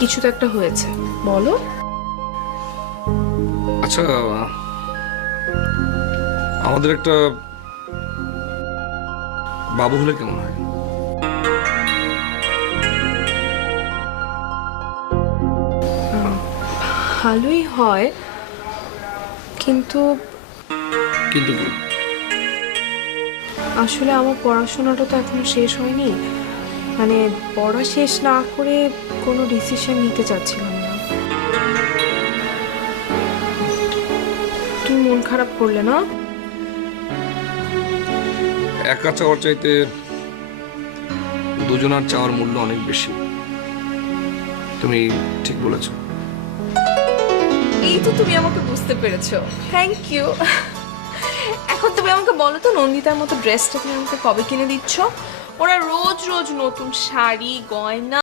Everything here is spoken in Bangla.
কিছু তো একটা হয়েছে, বলো। আচ্ছা, আমাদের একটা বাবু হলে কেমন হয়? ভালোই হয়, কিন্তু কিন্তু কি? আসলে আমার পড়াশোনাটা তো এখনো শেষ হয়নি। মানে পড়া শেষ না করে কোনো ডিসিশন নিতে চাচ্ছিলাম না। তুমি মন খারাপ করলে না? একা চাওয়ার চাইতে দুজনার চাওয়ার মূল্য অনেক বেশি। তুমি ঠিক বলেছো। এই তো তুমি আমাকে বুঝতে পেরেছো, থ্যাংক ইউ। এখন তুমি আমাকে বলো তো, নন্দিতার মতো ড্রেসটা তুমি আমাকে কবে কিনে দিচ্ছ? ওরা রোজ রোজ নতুন শাড়ি, গয়না